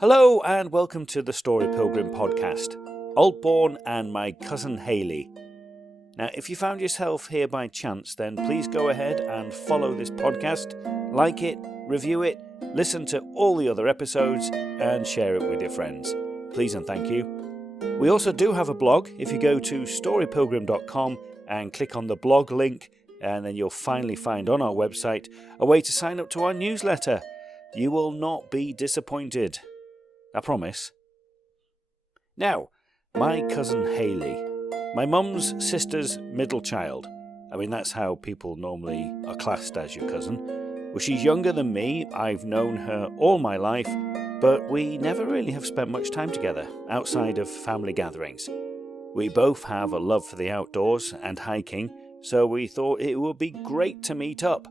Hello and welcome to the Story Pilgrim podcast. Aldbourne and my cousin Hayley. Now, if you found yourself here by chance, then please go ahead and follow this podcast, like it, review it, listen to all the other episodes, and share it with your friends. Please and thank you. We also do have a blog. If you go to storypilgrim.com and click on the blog link, and then you'll finally find on our website a way to sign up to our newsletter. You will not be disappointed. I promise. Now, my cousin Hayley, my mum's sister's middle child. I mean, that's how people normally are classed as your cousin. Well, she's younger than me. I've known her all my life, but we never really have spent much time together outside of family gatherings. We both have a love for the outdoors and hiking, so we thought it would be great to meet up.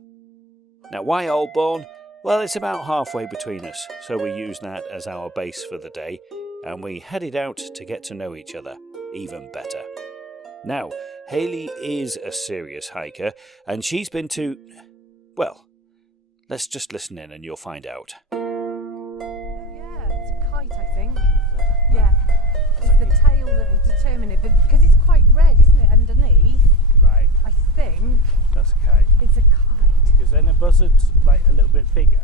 Now, why Aldbourne? Well, it's about halfway between us, so we used that as our base for the day, and we headed out to get to know each other even better. Now, Hayley is a serious hiker, and she's been to... well, let's just listen in and you'll find out. Oh yeah, it's a kite, I think. Yeah, it's the tail that will determine it, but because it's quite red, isn't it, underneath? Right. I think That's a kite. it's a kite. Because then a buzzard's like a little bit bigger.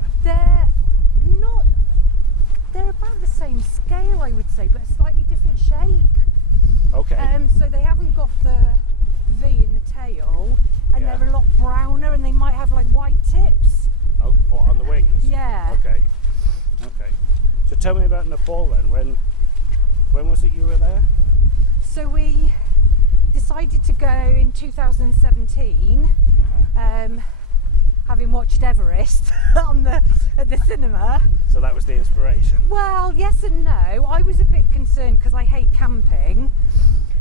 They're about the same scale, I would say, but a slightly different shape. Okay. So they haven't got the V in the tail, and Yeah. they're a lot browner, and they might have like white tips. Okay. What, on the wings? Yeah. Okay. So tell me about Nepal then. When was it you were there? So we decided to go in 2017. Having watched Everest at the cinema. So that was the inspiration? Well, yes and no. I was a bit concerned because I hate camping,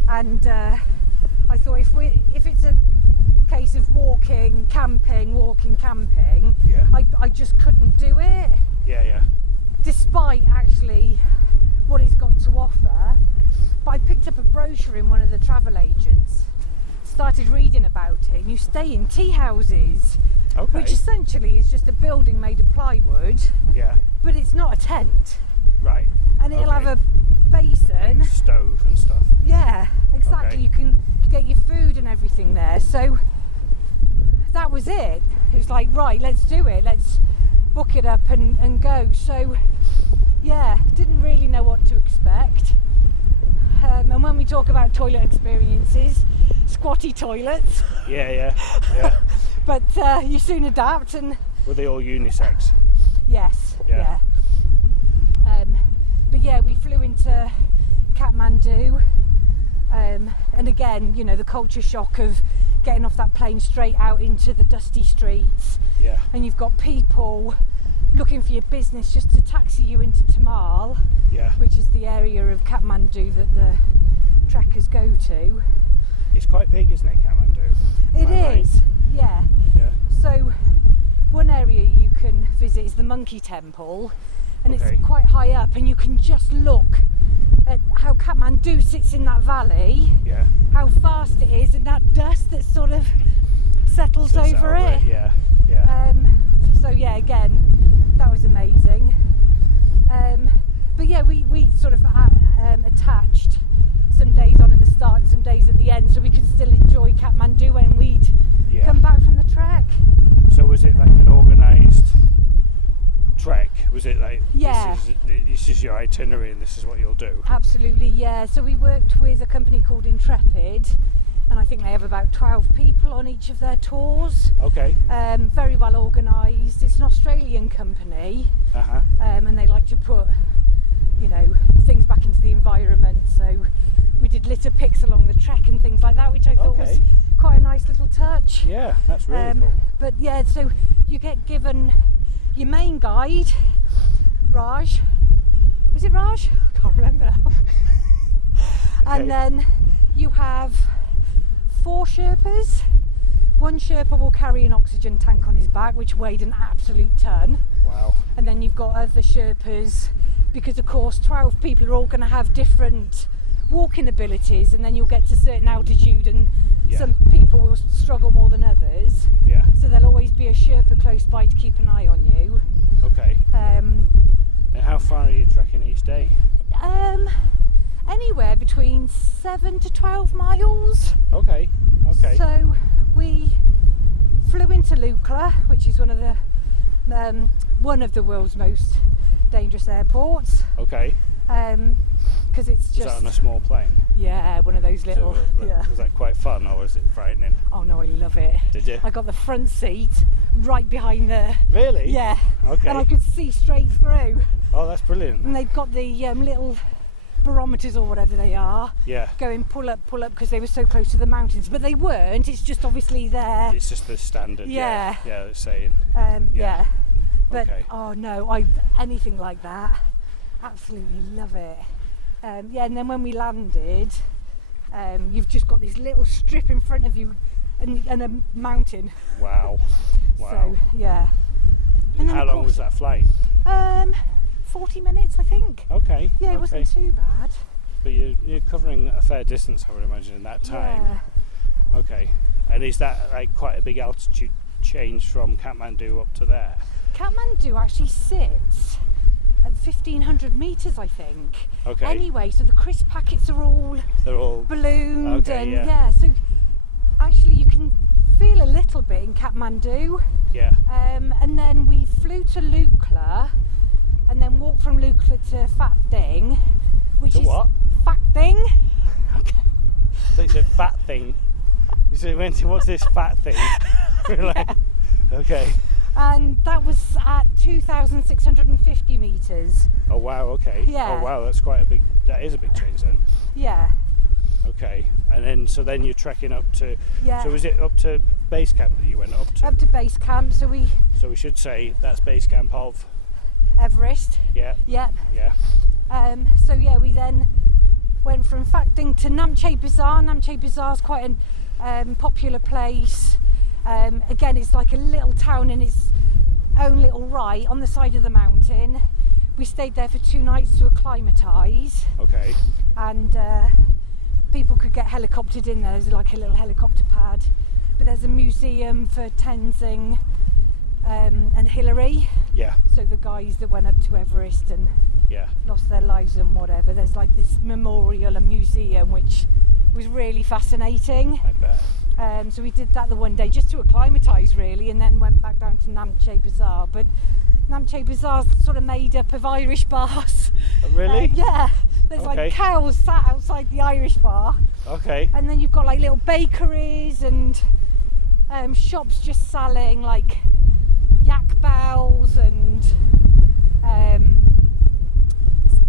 and I thought if it's a case of walking, camping, Yeah. I just couldn't do it. Yeah. Despite actually what it's got to offer. But I picked up a brochure in one of the travel agents, started reading about it, and you stay in tea houses. Okay. Which essentially is just a building made of plywood, Yeah. but it's not a tent. Right. And it'll Okay. have a basin. And stove and stuff. Yeah, exactly. Okay. You can get your food and everything there. So that was it. It was like, right, let's do it. Let's book it up and go. So yeah, didn't really know what to expect. And when we talk about toilet experiences, squatty toilets. Yeah. But you soon adapt, and Were they all unisex? yes, Yeah. But yeah, we flew into Kathmandu, and again, you know, the culture shock of getting off that plane straight out into the dusty streets, Yeah. and you've got people looking for your business just to taxi you into Tamal, Yeah. which is the area of Kathmandu that the trekkers go to. It's quite big, isn't it, Kathmandu? It Am I right? is, yeah. Yeah. So one area you can visit is the Monkey Temple, and Okay. it's quite high up, and you can just look at how Kathmandu sits in that valley, Yeah. how fast it is, and that dust that sort of settles Sits over it. Yeah. So yeah, again, that was amazing. But yeah, we sort of attached some days on at the start and some days at the end, so we could still enjoy Kathmandu when we'd Yeah. come back from the trek. So was it like an organised trek? Was it like, Yeah. this is your itinerary and this is what you'll do? Absolutely, yeah. So we worked with a company called Intrepid, and I think they have about 12 people on each of their tours. Okay. Very well organised. It's an Australian company, and they like to put, you know, things back into the environment. So we did litter picks along the trek and things like that, which I thought was Okay. quite a nice little touch. Yeah, that's really cool. But yeah, so you get given your main guide, Raj. Was it Raj? I can't remember now. And then you have 4 Sherpas. One Sherpa will carry an oxygen tank on his back, which weighed an absolute ton. Wow. And then you've got other Sherpas, because of course 12 people are all going to have different walking abilities, and then you'll get to a certain altitude and some people will struggle more than others. So there'll always be a Sherpa close by to keep an eye on you. Okay. And how far are you trekking each day? Anywhere between 7 to 12 miles. Okay. So we flew into Lukla, which is one of the world's most dangerous airports. Okay. Because it's just... Was that on a small plane? Yeah, one of those little... Was that quite fun, or was it frightening? Oh no, I love it. Did you? I got the front seat right behind the... Really? Yeah. Okay. And I could see straight through. Oh, that's brilliant. And they've got the little barometers or whatever they are. Yeah. Going pull up, because they were so close to the mountains. But they weren't, it's just obviously there. It's just the standard. Yeah. Yeah, it's saying. Yeah. But, okay. oh no, anything like that. Absolutely love it. And then when we landed, you've just got this little strip in front of you and a mountain. Wow. So, yeah. And how long was that flight? 40 minutes, I think. Okay. Yeah, it wasn't too bad. But you're covering a fair distance, I would imagine, in that time. Yeah. Okay. And is that like quite a big altitude change from Kathmandu up to there? Kathmandu actually sits at 1,500 metres, I think. Okay. Anyway, so the crisp packets are all ballooned, okay, and so actually you can feel a little bit in Kathmandu. Yeah. And then we flew to Lukla, and then walked from Lukla to Phat Thing, which is what? Phat Thing. Okay. So it's a fat thing. So you went to what's this fat thing? Like, okay. And that was at 2,650 metres. Oh wow, okay. Yeah. Oh wow, that is a big change then. Yeah. Okay. And then you're trekking up to... Yeah. So was it up to base camp that you went up to? Up to base camp, so we should say that's base camp of... Everest. Yeah. Yep. Yeah. So yeah, we then went from Phat Thing to Namche Bazaar. Namche Bazaar is quite a popular place. Again, it's like a little town in its own little right on the side of the mountain. We stayed there for 2 nights to acclimatise. Okay. And people could get helicoptered in there. There's like a little helicopter pad. But there's a museum for Tenzing and Hillary. Yeah. So the guys that went up to Everest and lost their lives and whatever. There's like this memorial and museum which was really fascinating. I bet. So we did that the one day just to acclimatise really, and then went back down to Namche Bazaar. But Namche Bazaar's sort of made up of Irish bars. Oh, really? Yeah. There's like cows sat outside the Irish bar. Okay. And then you've got like little bakeries and shops just selling like yak bowls and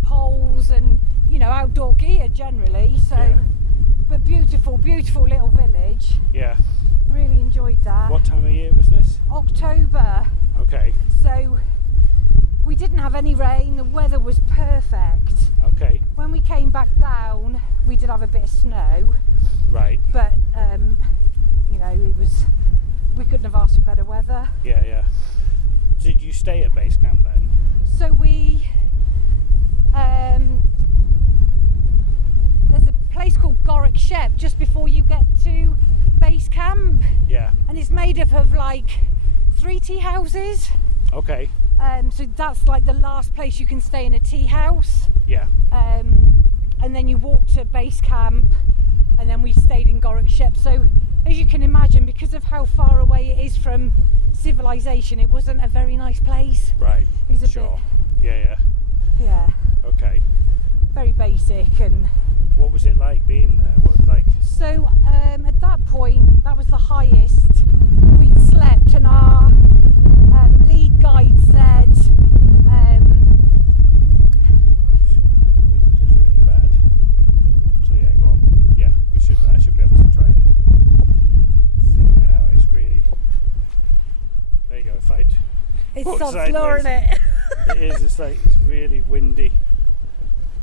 poles and outdoor gear generally. So, but beautiful little village. Yeah. Really enjoyed that. What time of year was this? October. Okay. So we didn't have any rain. The weather was perfect. Okay. When we came back down, we did have a bit of snow. Right. But we couldn't have asked for better weather. Yeah. Did you stay at base camp then? So we there's a place called Gorak Shep just before you get to base camp. Yeah. And it's made up of like 3 tea houses. Okay. So that's like the last place you can stay in a tea house. Yeah. And then you walk to base camp, and then we stayed in Gorak Shep. So as you can imagine, because of how far away it is from civilization, it wasn't a very nice place. Right. It was a sure. bit. Yeah. Okay. Very basic. And what was it like being there? So at that point, that was the highest we'd slept, and our lead guide said the wind is really bad. So yeah, go on. Yeah, I should be able to try and figure it out. It's really... There you go. It's soft law, isn't it? It is. It's really windy.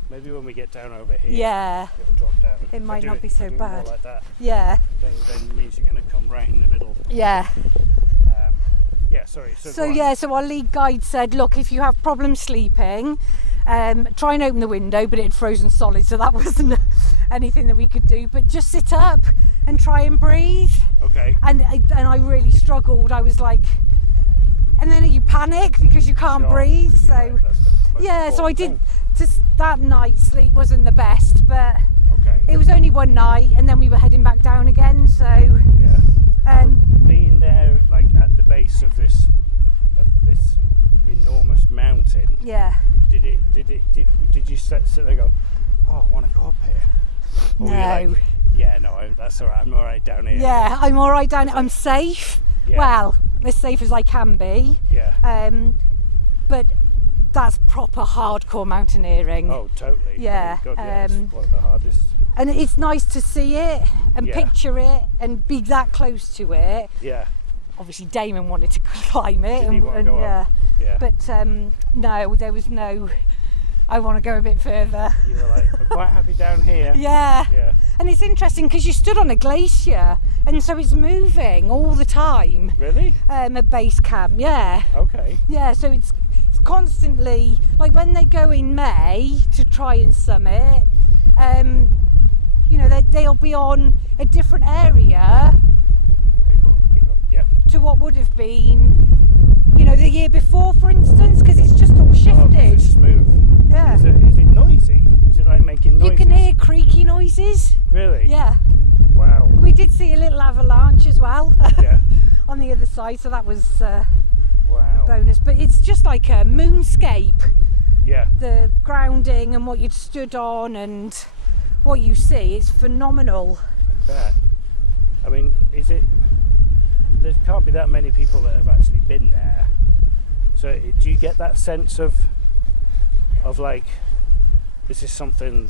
Maybe when we get down over here, it'll drop down. It might not be so bad. More like that. Yeah. Then it means you're going to come right in the middle. Yeah. Sorry. So our lead guide said, look, if you have problems sleeping, try and open the window, but it had frozen solid, so that wasn't anything that we could do. But just sit up and try and breathe. Okay. And I really struggled. I was like, and then you panic because you can't breathe. So, most Yeah, so I important did. thing. That night's sleep wasn't the best, but Okay. it was only one night, and then we were heading back down again. So Yeah. Being there, like at the base of this enormous mountain. yeah. Did you sit there and go, oh, I want to go up here? Or were you No. like, yeah, no, that's all right. I'm all right down here. Yeah, I'm all right down. I'm safe. Yeah. Well, as safe as I can be. Yeah. But that's proper hardcore mountaineering. Oh, totally. Yeah, Oh, God, yeah, it's one of the hardest. And it's nice to see it and Yeah. picture it and be that close to it. Yeah. Obviously, Damon wanted to climb it. Did he want to go yeah. up? Yeah. But no, there was no. I want to go a bit further. You were like, I'm quite happy down here. Yeah. Yeah. And it's interesting because you stood on a glacier, and so it's moving all the time. Really? At base camp, yeah. Okay. Yeah, so it's constantly, like when they go in May to try and summit, you know, they'll be on a different area Keep going. Yeah. to what would have been, you know, the year before, for instance, because it's just all Oh, 'cause shifted. it's smooth. Yeah. Is it noisy? Is it like making noises? You can hear creaky noises. Really? Yeah. Wow. We did see a little avalanche as well. Yeah. On the other side, so that was a Wow. bonus. But it's just like a moonscape. Yeah. The grounding and what you'd stood on and what you see is phenomenal. I bet. I mean, there can't be that many people that have actually been there. So do you get that sense of like, this is something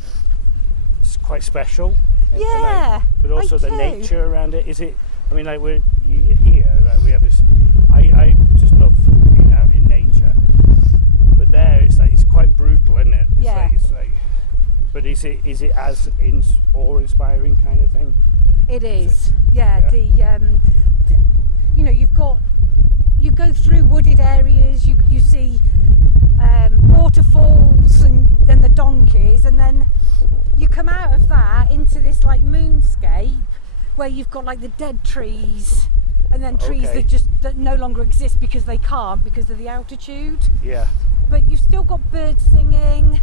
that's quite special? Yeah, but also I the do. nature around it. Is it, I mean, like you hear, like we have this, I just love being out in nature. But there it's like, it's quite brutal, isn't it? Yeah. It's like, but is it as awe-inspiring kind of thing? It is. Yeah. Yeah. You know, you go through wooded areas. You see waterfalls and the donkeys, and then you come out of that into this like moonscape where you've got like the dead trees, and then trees Okay. that no longer exist because they can't because of the altitude. Yeah. But you've still got birds singing,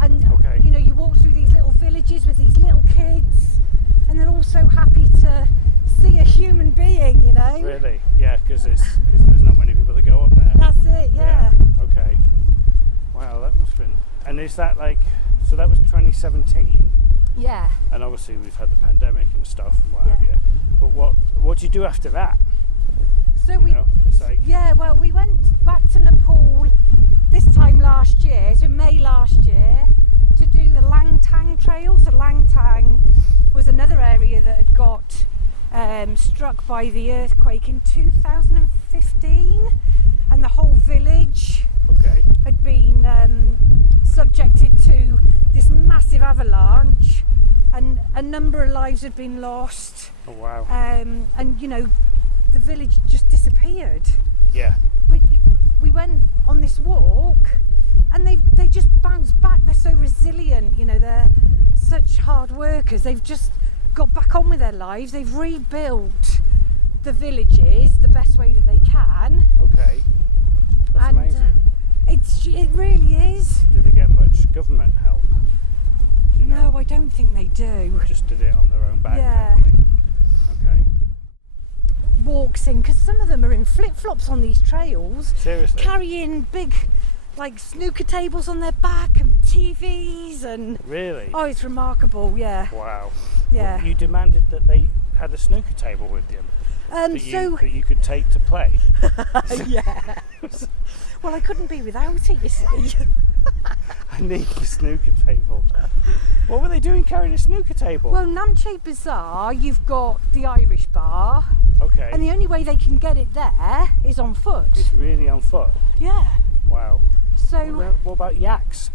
and Okay. you know, you walk through these little villages with these little kids, and they're all so happy to see a human being, you know. Really? Yeah, because there's not many people that go up there. That's it, yeah. Okay. Wow, that must have been. And is that like? So that was 2017, Yeah. and obviously we've had the pandemic and stuff and what have Yeah. you. But what do you do after that? So You know, it's like, yeah, well, we went back to Nepal this time last year, so May last year, to do the Langtang Trail. So Langtang was another area that had got struck by the earthquake in 2015, and the whole village okay. had been subjected to this massive avalanche, and a number of lives had been lost. Oh wow. And you know, the village just disappeared. Yeah. But we went on this walk, and they just bounced back. They're so resilient, you know. They're such hard workers. They've just got back on with their lives. They've rebuilt the villages the best way that they can. Okay. That's And amazing. it really is. Do they get much government help? Do you know? No, I don't think they do. Just did it on their own back. Yeah. Kind of thing. Okay. Walks in, because some of them are in flip-flops on these trails, Seriously. carrying big like snooker tables on their back and TVs, and Really? oh, it's remarkable. Yeah. Wow. Yeah. Well, you demanded that they had a snooker table with them that you could take to play. Yeah. Well, I couldn't be without it, you see. I need the snooker table. What were they doing carrying a snooker table? Well, Namche Bazaar, you've got the Irish bar, okay. and the only way they can get it there is on foot. It's really on foot. Yeah. Wow. So, What about yaks?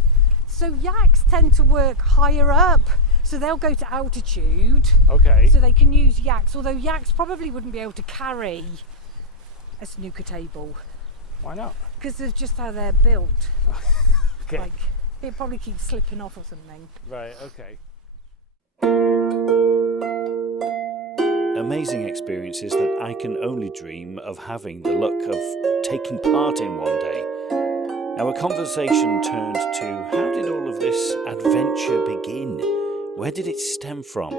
so yaks tend to work higher up, so they'll go to altitude, Okay. so they can use yaks. Although yaks probably wouldn't be able to carry a snooker table Why not? because of just how they're built. Okay. Like, it probably keeps slipping off or something. Right. Okay. Amazing experiences that I can only dream of having the luck of taking part in one day. Our conversation turned to how did all of this adventure begin? Where did it stem from?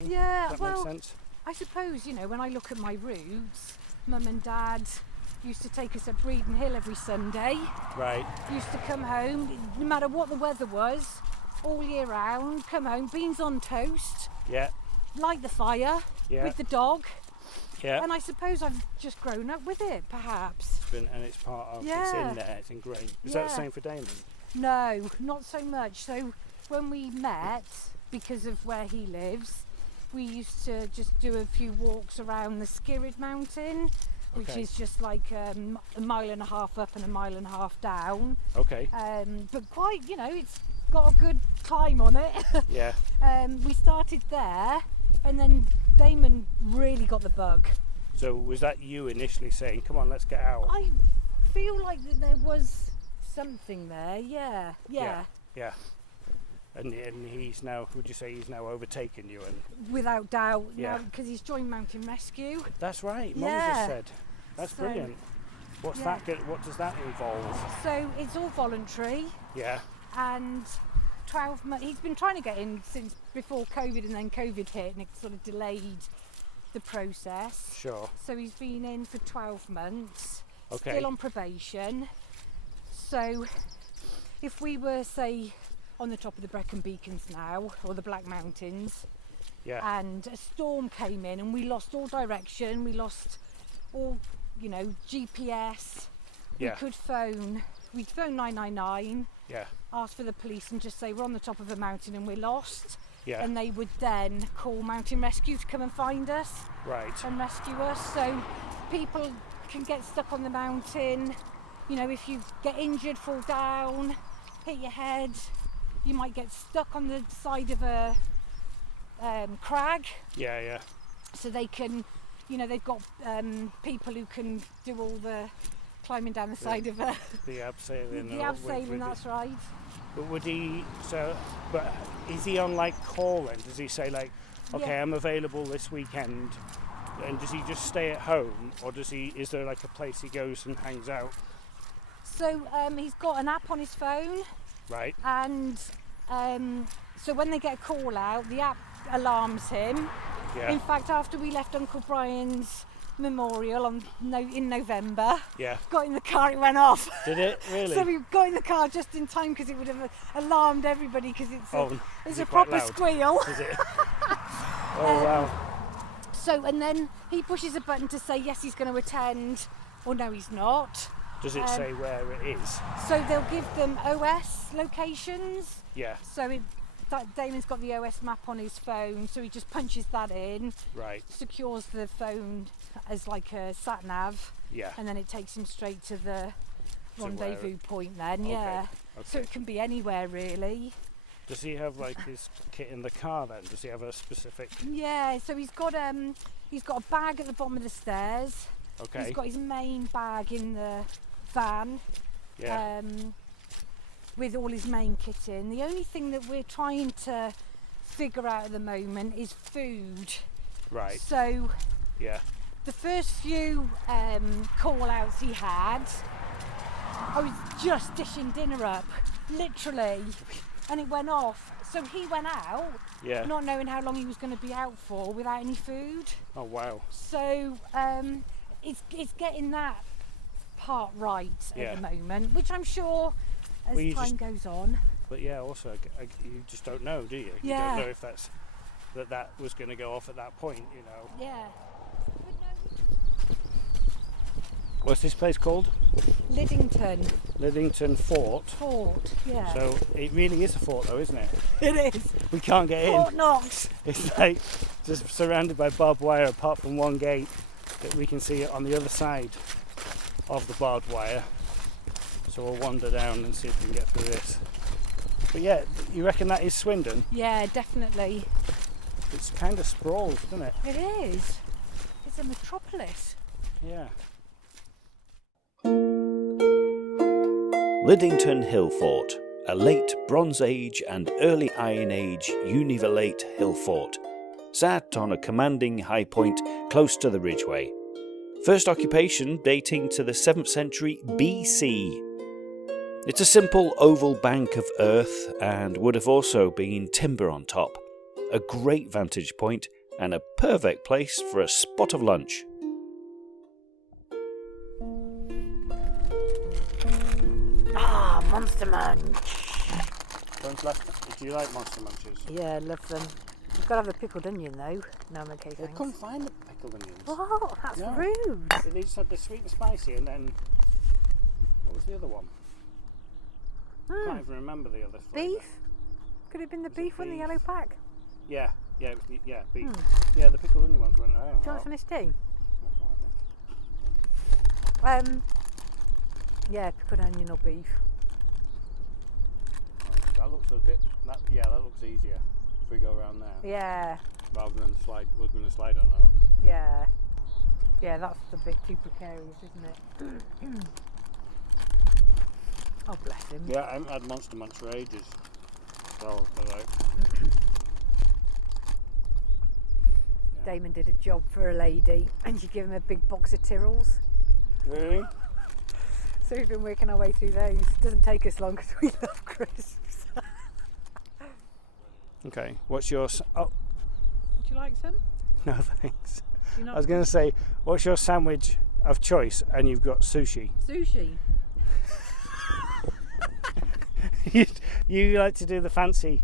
Yeah, That well, makes sense. I suppose, when I look at my roots, Mum and Dad used to take us up Liddington Hill every Sunday. Right. Used to come home, no matter what the weather was, all year round, come home, beans on toast, Yeah. light the fire Yeah. with the dog. Yeah. And I suppose I've just grown up with it, perhaps. And it's part of, it's Yeah. in there, it's ingrained. Is that the Yeah. same for Damon? No, not so much. So when we met, because of where he lives, we used to just do a few walks around the Cherished mountain, which Okay. is just like a mile and a half up and a mile and a half down. Okay. But quite, it's got a good climb on it. Yeah. We started there, and then Damon really got the bug. So was that you initially saying, come on, let's get out? I feel like that there was something there, yeah. Yeah. And he's now, would you say he's now overtaken you? And Without doubt, Yeah. because he's joined Mountain Rescue. that's right, Mum Yeah. just said. That's So, brilliant. What's yeah. that get, what does that involve? So it's all voluntary, Yeah. and 12 months. He's been trying to get in since before COVID, and then COVID hit, and it sort of delayed the process. Sure. So he's been in for 12 months, Okay. still on probation. So if we were, say, on the top of the Brecon Beacons now, or the Black Mountains, Yeah. and a storm came in and we lost all direction, we lost all, GPS, Yeah. we'd phone 999, Yeah. ask for the police and just say we're on the top of a mountain and we're lost, Yeah. and they would then call Mountain Rescue to come and find us Right. and rescue us. So people can get stuck on the mountain, if you get injured, fall down, hit your head, you might get stuck on the side of a crag. Yeah. So they can, they've got people who can do all the climbing down the side of a The abseiling. the or abseiling. with That's right. But would he? But is he on like call then? Does he say like, okay, Yeah. I'm available this weekend, and does he just stay at home, or does he? Is there like a place he goes and hangs out? So he's got an app on his phone, Right. and so when they get a call out, the app alarms him. Yeah. In fact, after we left Uncle Brian's memorial in November, Yeah. got in the car, it went off. Did it really? So we got in the car just in time because it would have alarmed everybody, because it's is a it quite proper loud? squeal. Is it? Oh wow. So, and then he pushes a button to say yes, he's going to attend, or no, he's not. Does it say where it is? So they'll give them OS locations. Yeah. So Damon's got the OS map on his phone, so he just punches that in, Right. secures the phone as like a sat nav, Yeah. and then it takes him straight to the To where rendezvous point then. Okay, Yeah. So okay. it can be anywhere really. Does he have like his kit in the car then? Does he have a specific? Yeah, so he's got a bag at the bottom of the stairs. Okay. He's got his main bag in the van, Yeah. with all his main kit in. The only thing that we're trying to figure out at the moment is food. Right. So Yeah. the first few call outs he had, I was just dishing dinner up, literally, and it went off. So he went out, Yeah. not knowing how long he was going to be out for without any food. Oh wow. So it's getting that part right Yeah. at the moment, which I'm sure as Well, you time just- goes on. But yeah, also you just don't know, do you? You Yeah. don't know if that was going to go off at that point, Yeah. What's this place called? Liddington Liddington Fort. Fort, yeah. So it really is a fort though, isn't it? it is. We can't get Fort in. Knox. It's like just surrounded by barbed wire apart from one gate that we can see on the other side of the barbed wire. So we'll wander down and see if we can get through this. But yeah, you reckon that is Swindon? Yeah, definitely. It's kind of sprawled, isn't it? It is. It's a metropolis. Yeah. Liddington Hill Fort, a late Bronze Age and early Iron Age univalate hill fort, sat on a commanding high point close to the ridgeway. First occupation dating to the 7th century BC. It's a simple oval bank of earth and would have also been timber on top. A great vantage point and a perfect place for a spot of lunch. Ah, Monster Munch. Do you like Monster Munches? Yeah, I love them. You've got to have the pickled onion though. No, I'm okay, They thanks. couldn't find the pickled onions. Oh, that's No. rude. They just had the sweet and spicy, and then what was the other one? I can't even remember the other flavour. Beef? Could it have been the Was it beef in the beef? yellow pack? Yeah, it was beef. Yeah, the pickled onion ones went. Do you want some of this tea? Yeah, pickled onion or beef. That looks a bit. That looks easier if we go around there. Yeah, Rather than slide, we're going to slide on our. yeah. Yeah, that's a bit too precarious, isn't it? Oh, bless him. Yeah, I haven't had Monster Munch for ages. So, alright. Damon did a job for a lady and she gave him a big box of Tyrrells. Really? So we've been working our way through those. Doesn't take us long because we love crisps. Okay. What's your? Oh, Would you like some? no, thanks. Do you not I was going to say, what's your sandwich of choice? And you've got sushi. sushi? you like to do the fancy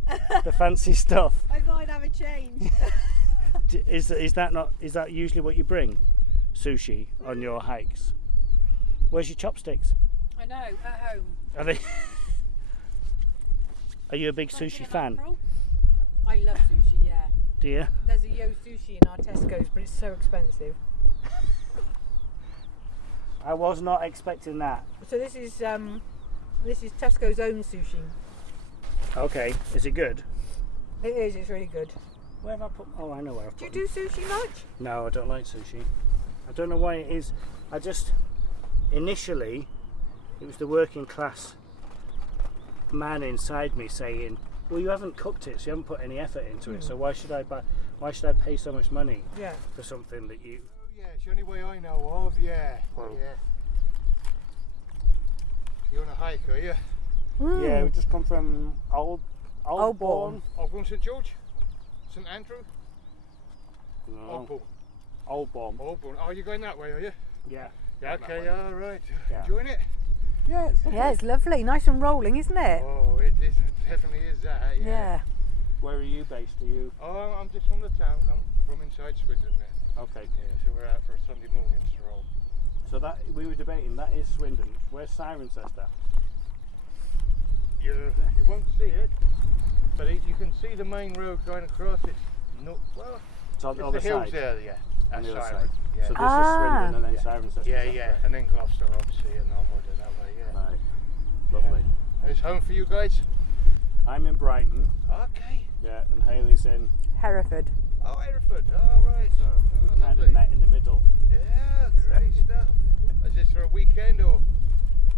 stuff. I thought I'd have a change. Is that usually what you bring? Sushi on your hikes? Where's your chopsticks? I know, at home. Are they? Are you a big Something sushi of fan? mackerel? I love sushi, yeah. Do you? There's a Yo Sushi in our Tesco's, but it's so expensive. I was not expecting that. So this is Tesco's own sushi. Okay, is it good? It is, it's really good. Where have I put? Oh, I know where I've Do you put. do sushi much? No, I don't like sushi. I don't know why it is. I just initially it was the working class man inside me saying, "Well, you haven't cooked it, so you haven't put any effort into it. So why should I buy? Why should I pay so much money Yeah. for something that you?" Oh, yeah, it's the only way I know of, yeah. Well. Yeah. You're on a hike, are you? Yeah, we just come from Aldbourne. Aldbourne, St George? St Andrew? No, Aldbourne. Aldbourne. Aldbourne. Oh, you're going that way, are you? Yeah. Yeah, okay, all right. Yeah. Enjoying it? Yeah, it's Yeah, it's lovely. Nice and rolling, isn't it? Oh, it is, definitely is that, yeah. Yeah. Where are you based? Are you? Oh, I'm just from the town. I'm from inside Swindon there. Okay. Yeah, so we're out for a Sunday morning stroll. So that we were debating. That is Swindon. Where's Cirencester? You won't see it, but you can see the main road going across. It's not, well, It's on it's the the other hills side. there, yeah. On That's the other Siren, side. yeah. So this Ah. is Swindon and then Yeah. Cirencester. Yeah, yeah, and then Gloucester obviously, and onward that way, yeah. Right. Lovely. And it's home for you guys? I'm in Brighton. Okay. Yeah, and Hayley's in. Hereford. Oh, Hereford, all right. So we kind lovely. of met in the middle. Yeah, great stuff. Is this for a weekend or?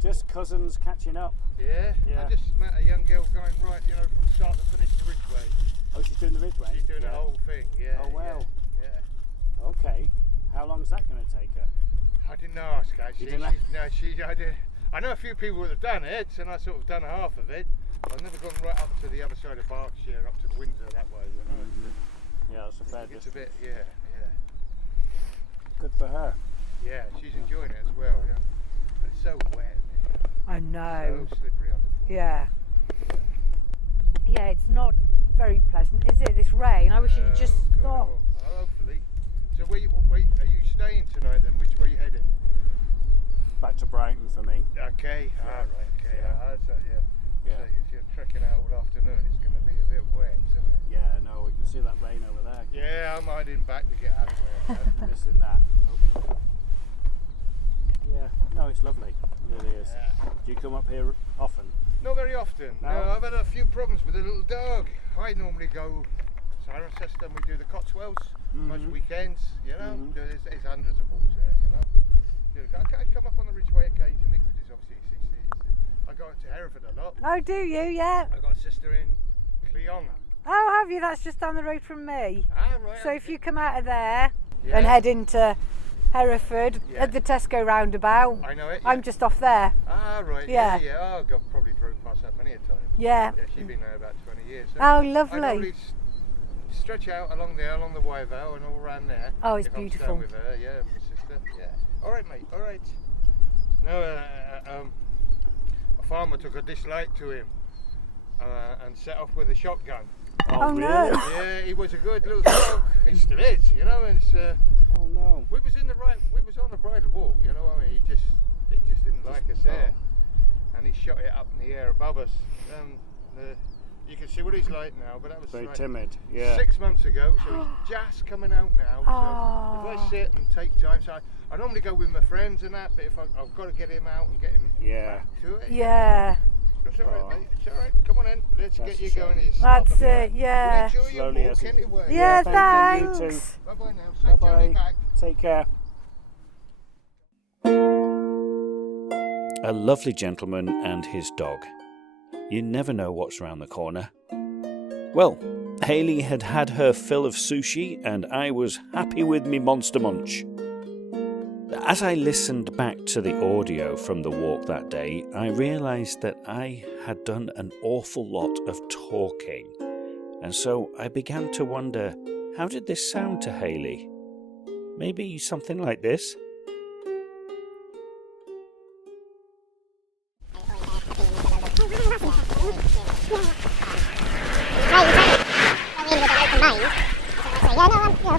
Just cousins catching up. Yeah? Yeah. I just met a young girl going right, from start to finish the Ridgeway. Oh, she's doing the Ridgeway. She's doing yeah. the whole thing, yeah. Oh, wow. Yeah. Okay. How long's that going to take her? I didn't ask actually. You didn't I know a few people that have done it, and I sort of done half of it. I've never gone right up to the other side of Berkshire, up to Windsor that way. Yeah, that's a fair It's a distance. bit, yeah. Good for her. Yeah, she's enjoying it as well. Yeah, but it's so wet. I know. So slippery underfoot. Yeah. Yeah, it's not very pleasant, is it? This rain. I wish it would just God, stop. oh, hopefully. So where are you staying tonight then? Which way are you heading? Back to Brighton for me. Okay. Yeah. All right. Okay. Yeah. So yeah. Yeah. So if you're trekking out all afternoon, it's going to be a bit wet, isn't it? Yeah, no, we can see that rain over there. Yeah, I'm hiding back to get out of there. Missing that. Yeah, no, it's lovely. It really is. Yeah. Do you come up here often? Not very often. No? No, I've had a few problems with a little dog. I normally go Cirencester and we do the Cotswolds most weekends, There's hundreds of walks there, I come up on the Ridgeway occasionally because it's obviously I go to Hereford a lot. Oh, do you? Yeah. I got a sister in Cleonga. Oh, have you? That's just down the road from me. Ah, right. So if you come out of there Yeah. and head into Hereford Yeah. at the Tesco roundabout, I know it. I'm just off there. Ah, right. Yeah. Yeah. Oh, I've probably drove past that many a time. Yeah. Yeah, she's been there about 20 years. So Oh, I lovely. normally stretch out along there, along the Wyvale and all around there. Oh, it's if I'm beautiful. staying with her, yeah, my sister. Yeah. All right, mate. All right. No, a farmer took a dislike to him and set off with a shotgun. Oh, really? no. Yeah, he was a good little dog. He still is, you know. And it's, Oh no. we was on a bridle walk, you know. I mean, he just didn't like us there, and he shot it up in the air above us. You can see what he's like now, but that was Very like timid. Yeah. 6 months ago, so he's just coming out now. So if I sit and take time, so I normally go with my friends and that, but if I've got to get him out and get him back to it. Yeah. It's all right, mate. It's all right. Come on in. Let's That's get a you shame. going. You start That's the morning. it, yeah. Enjoy your Slowly walk as it- anyway. Yeah, thank you. You thanks. too. Bye bye now. Safe journey Bye-bye. back. Take care. A lovely gentleman and his dog. You never know what's around the corner. Well, Hayley had had her fill of sushi and I was happy with me Monster Munch. As I listened back to the audio from the walk that day, I realised that I had done an awful lot of talking. And so I began to wonder, how did this sound to Hayley? Maybe something like this?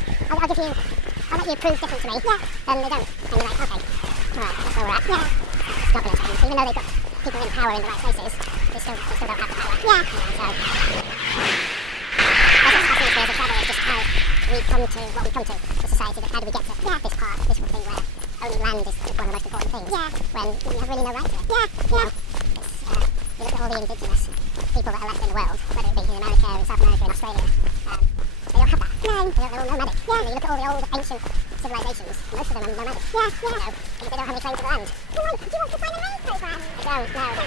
I'll let you prove different to me. Yeah. Then they don't. And you're like, okay. Alright, that's where we're at. Yeah. It's not going to change. Even though they've got people in power in the right places, they still don't have the power. Yeah. So, that's what's fascinating me as a traveller, just how we come to what we come to, the society, how do we get to this part, this sort of thing where only land is one of the most important things. Yeah. When you have really no right to it. Yeah. Yeah. You look at all the indigenous people that are left in the world, whether it be in America, in South America, in Australia, they don't have that. No. They're all nomadic. Yeah. You look at all the old ancient civilizations, most of them are nomadic. Yeah. Yeah. You know, they don't have any claim to the land. Do you want to find a main program? I don't, no. I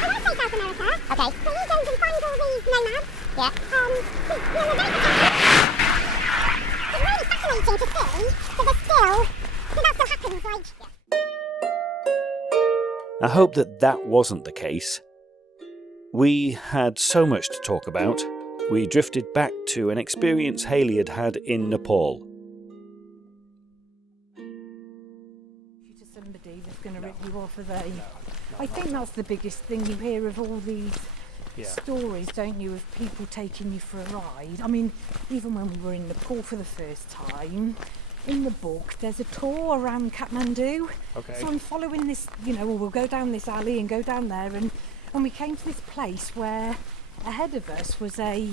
want to say South America. Okay. So you go and find all these nomads. Yeah. It's really fascinating to see that that still happens, like... Yeah. I hope that wasn't the case. We had so much to talk about. We drifted back to an experience Hayley had had in Nepal. To somebody that's going to rip you off of I think that's the biggest thing. You hear of all these stories, don't you, of people taking you for a ride. I mean, even when we were in Nepal for the first time, in the book there's a tour around Kathmandu. Okay. So I'm following this, we'll go down this alley and go down there, and we came to this place where ahead of us was a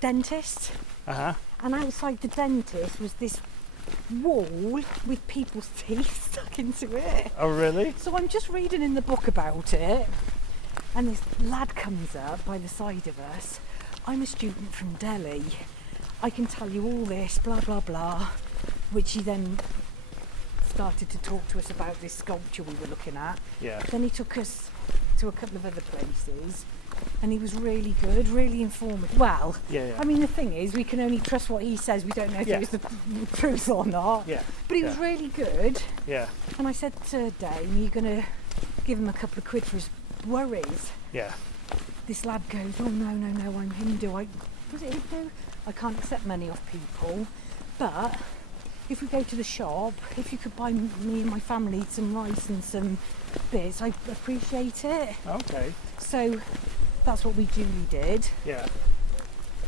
dentist. Uh-huh. And outside the dentist was this wall with people's teeth stuck into it. Oh, really? So I'm just reading in the book about it, and this lad comes up by the side of us. I'm a student from Delhi. I can tell you all this, blah, blah, blah, which he then started to talk to us about this sculpture we were looking at. Yeah. Then he took us to a couple of other places, and he was really good, really informative. Well, Yeah. I mean, the thing is, we can only trust what he says. We don't know if it was the truth or not. Yeah. But he was really good. Yeah. And I said to Dane, "You're going to give him a couple of quid for his worries?" Yeah. This lad goes, "Oh, no, I'm Hindu. Was it Hindu? I can't accept money off people. But if we go to the shop, if you could buy me and my family some rice and some bits, I'd appreciate it." Okay. So that's what we duly did. Yeah.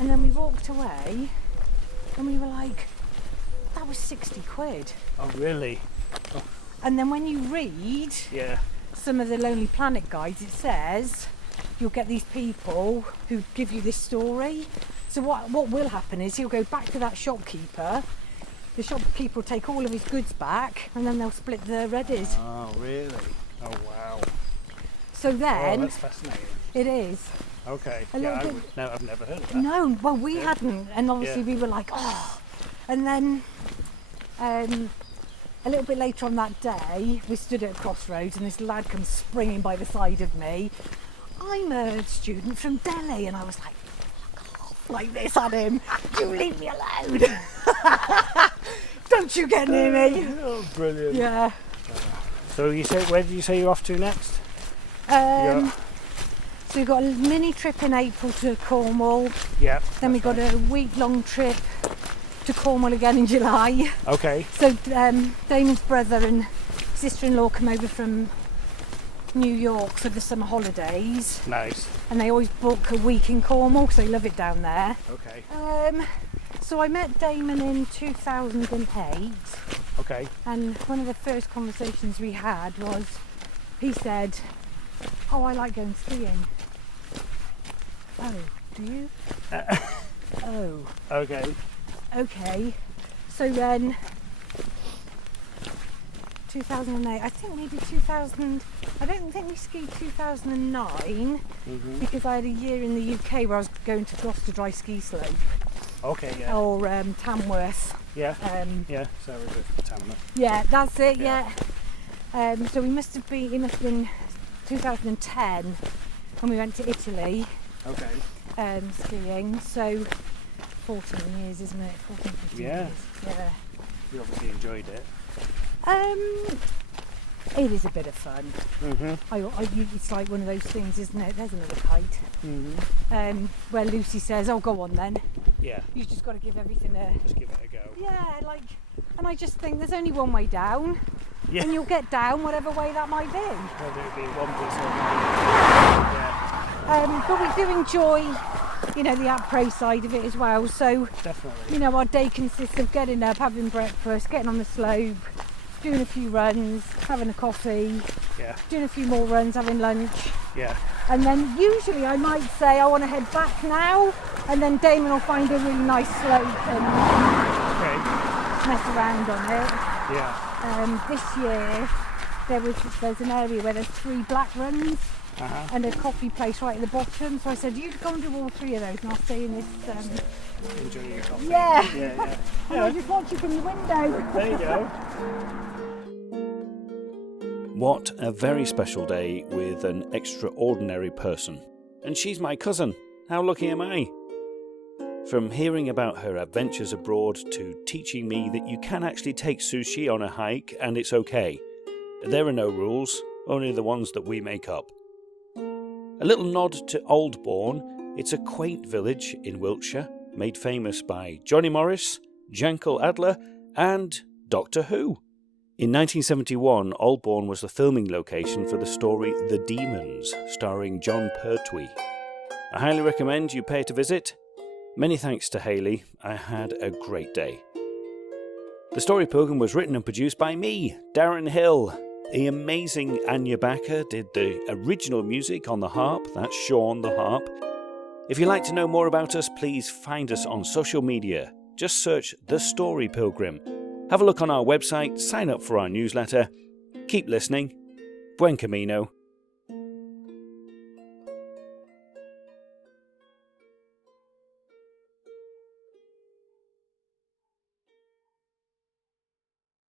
And then we walked away, and we were like, that was 60 quid. Oh, really? And then when you read Yeah. some of the Lonely Planet guides, it says you'll get these people who give you this story. So what will happen is he'll go back to that shopkeeper. The shopkeeper will take all of his goods back, and then they'll split the reddies. Oh, really? Oh, wow. So then, Oh, that's fascinating. it is. Okay. A Yeah, little I bit- would. No, I've never heard of that. No, well, we hadn't, and obviously Yeah. we were like, oh. And then a little bit later on that day, we stood at a crossroads and this lad comes springing by the side of me. I'm a student from Delhi, and I was like, fuck off, like this at him. You leave me alone. Don't you get near me. Oh, brilliant. Yeah. So where did you say you're off to next? So we've got a mini trip in April to Cornwall. Yeah. Then we've got a week-long trip to Cornwall again in July. Okay. So Damon's brother and sister-in-law come over from New York for the summer holidays. Nice. And they always book a week in Cornwall because they love it down there. Okay. So I met Damon in 2008. Okay. And one of the first conversations we had was, he said, oh, I like going skiing. Oh, do you? Oh. Okay. Okay. So then, 2008, I think maybe 2000, I don't think we skied 2009 because I had a year in the UK where I was going to Gloucester Dry Ski Slope. Okay, yeah. Or Tamworth. Yeah. Yeah, so we're good for Tamworth. Yeah, that's it, yeah. So it must have been 2010 when we went to Italy. Okay. Skiing, so 14 years, isn't it? 14, 15 years. Yeah. You obviously enjoyed it. It is a bit of fun. It's like one of those things, isn't it? There's another kite. Where Lucy says, oh, go on then. Yeah. You've just got to give everything a... Just give it a go. Yeah, and I just think there's only one way down. Yeah. And you'll get down whatever way that might be. Whether it be one bus or yeah. But we do enjoy, the après side of it as well. So, definitely. Our day consists of getting up, having breakfast, getting on the slope, doing a few runs, having a coffee, doing a few more runs, having lunch. Yeah. And then usually I might say I want to head back now, and then Damon will find a really nice slope and mess around on it. Yeah. This year there's an area where there's 3 black runs and a coffee place right at the bottom. So I said, you go and do all 3 of those, and I'll stay in this. Enjoying your coffee. Yeah. Yeah. And I'll just watch you from the window. There you go. What a very special day with an extraordinary person. And she's my cousin. How lucky am I? From hearing about her adventures abroad to teaching me that you can actually take sushi on a hike and it's okay. There are no rules, only the ones that we make up. A little nod to Aldbourne. It's a quaint village in Wiltshire, made famous by Johnny Morris, Jankel Adler and Doctor Who. In 1971, Aldbourne was the filming location for the story The Demons, starring John Pertwee. I highly recommend you pay it a visit. Many thanks to Hayley. I had a great day. The Story Pilgrim was written and produced by me, Darren Hill. The amazing Anya Backer did the original music on the harp. That's Sean the harp. If you'd like to know more about us, please find us on social media. Just search The Story Pilgrim. Have a look on our website, sign up for our newsletter. Keep listening. Buen camino.